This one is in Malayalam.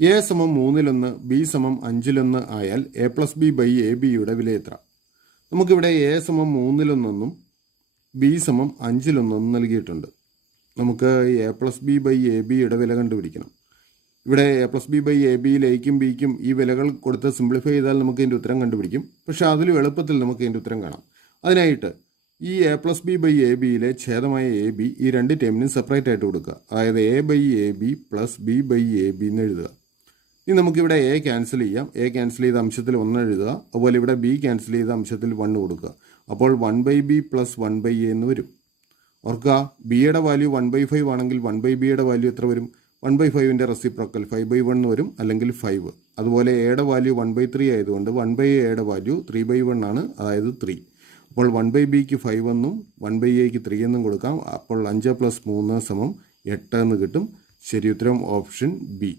എ സമം 3 ബി സമം 5 ആയാൽ A plus B by A ബിയുടെ വില എത്ര? നമുക്കിവിടെ എ സമം 3 ബി സമം 5 നൽകിയിട്ടുണ്ട്. നമുക്ക് A plus B by A ബിയുടെ വില കണ്ടുപിടിക്കണം. ഇവിടെ A plus B by A ബിയിൽ എയ്ക്കും ബിക്കും ഈ വിലകൾ കൊടുത്ത് സിംപ്ലിഫൈ ചെയ്താൽ നമുക്ക് ഇതിൻ്റെ ഉത്തരം കണ്ടുപിടിക്കും. പക്ഷേ അതിലും എളുപ്പത്തിൽ നമുക്ക് ഇതിൻ്റെ ഉത്തരം കാണാം. അതിനായിട്ട് ഈ A plus B by A ബിയിലെ ഛേദമായ എ ബി ഈ രണ്ട് ടേമിനും സെപ്പറേറ്റ് ആയിട്ട് കൊടുക്കുക. അതായത് A by A B plus B by A B എന്ന് എഴുതുക. ഇനി നമുക്കിവിടെ എ ക്യാൻസൽ ചെയ്യാം. എ ക്യാൻസൽ ചെയ്ത അംശത്തിൽ 1 എഴുതുക. അതുപോലെ ഇവിടെ ബി ക്യാൻസൽ ചെയ്ത അംശത്തിൽ 1 കൊടുക്കുക. അപ്പോൾ 1 by B plus 1 by A എന്ന് വരും. ഓർക്കുക, ബിയുടെ വാല്യൂ 1/5 ആണെങ്കിൽ 1 ബൈ ബിയുടെ വാല്യൂ എത്ര വരും? 1/5ൻ്റെ റെസിപ്രോക്കൽ 5/1 വരും, അല്ലെങ്കിൽ 5. അതുപോലെ എയുടെ വാല്യൂ 1/3 ആയതുകൊണ്ട് 1 ബൈ എയുടെ വാല്യൂ 3/1 ആണ്, അതായത് 3. അപ്പോൾ 1 ബൈ ബിക്ക് 5 എന്നും 1 ബൈ എക്ക് 3 എന്നും കൊടുക്കാം. അപ്പോൾ 5 + 3 = 8 എന്ന് കിട്ടും. ശരി ഉത്തരം ഓപ്ഷൻ ബി.